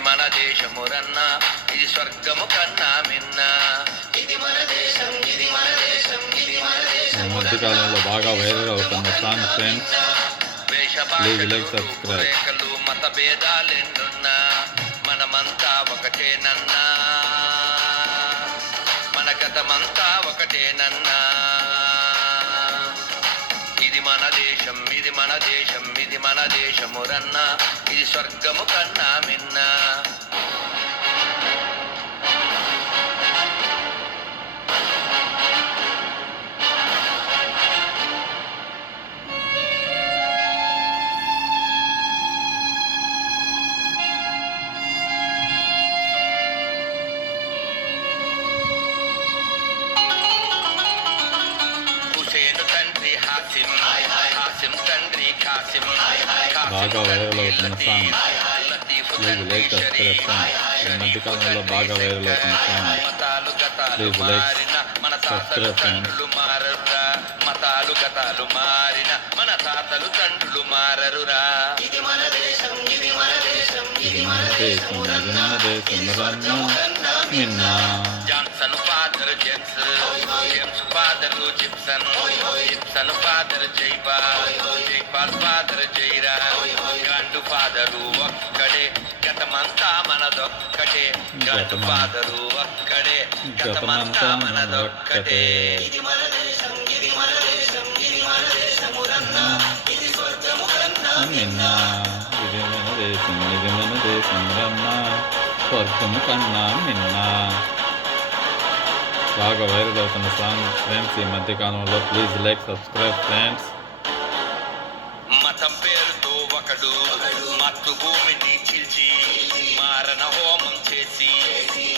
ఇది మన దేశము రన్న ఇది స్వర్గము కన్నా మిన్న. ఇది మన దేశం ఇది మన దేశం ఇది మన ఈ మధ్య కాలంలో బాగా వైరల్ అవుతున్న సాంగ్ ఫ్రెండ్స్ like, subscribe. రేఖలు మత భేదాలెన్నున్నా మనమంతా ఒకటేనన్నా. మన గతమంతా ఒకటేనన్నా. ఇది మన దేశం ఇది మన దేశం ఇది మన దేశము రన్న ఇది స్వర్గము కన్నా బాగా వైరల్ అవుతున్న song please like subscribe friends ఈ మధ్య కాలంలో బాగా వైరల్ అవుతున్న సాంగ్ subscribe, friends. తండ్రులు మారరురా మతాలు గతాలు మారిన మన తాతలు తండ్రులు మారరురా ఇది మన దేశం ఇది మన దేశం ఇది మన దేశం నిన్న Johnson father James James father Gipson Gipson father Jaipal Jaipal father Jaira గాండు ఫాదరు ఒక్కడే గతమంతా మనదొక్కటే. గాండు గతమం- ఫాదరు ఒక్కడే గతమంతా మనదొక్కటే. ఇది మన దేశం ఇది మన దేశం ఇది మన దేశము రన్న ఇది స్వర్గము కన్నా నిన్న ఇది మన దేశం ఇది మన దేశం రన్న స్వర్గం కన్నా నిన్న. బాగా వైరల్ అవుతున్న సాంగ్ ఫ్రెండ్స్ ఈ మధ్య కాలంలో ప్లీజ్ లైక్ సబ్స్క్రైబ్ ఫ్రెండ్స్. మతం పేరుతో ఒకడు మత్తు భూమిని చీల్చి మారణ హోమం చేసి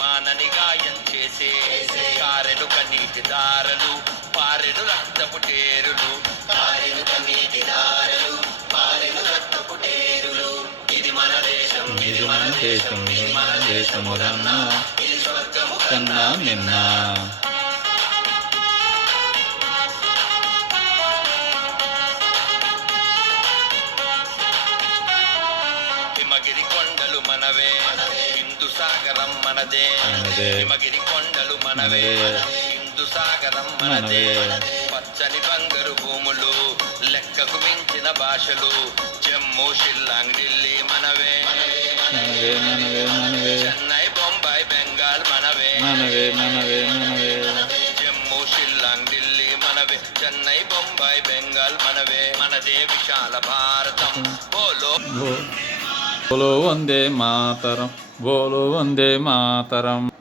మానని గాయం చేసే కారెను కన్నీటి దారలు పారెను రక్తపు టేరులు. కారెను కన్నీటి దారలు పారెను రక్తపు టేరులు. ఇది మన దేశం ఇది మన దేశం ఇది మన దేశం రన్న ఇది స్వర్గము కన్నా. నిన్న కొండలు మనవే. హిందూ సాగరం మనదే. హిమగిరి కొండలు మనవే. హిందూ సాగరం మనదే. పచ్చని బంగారు భూములు లెక్కకు మించిన భాషలు జమ్మూ షిల్లాంగ్ ఢిల్లీ మనవే. చెన్నై బొంబాయి బెంగాల్ మనవే. మనవే మనవే మనవే జమ్మూ షిల్లాంగ్ ఢిల్లీ మనవే. చెన్నై బొంబాయి బెంగాల్ మనవే. మనదే విశాల భారతం. బోలో బోలో వందే మాతరం బోలో వందే మాతరం.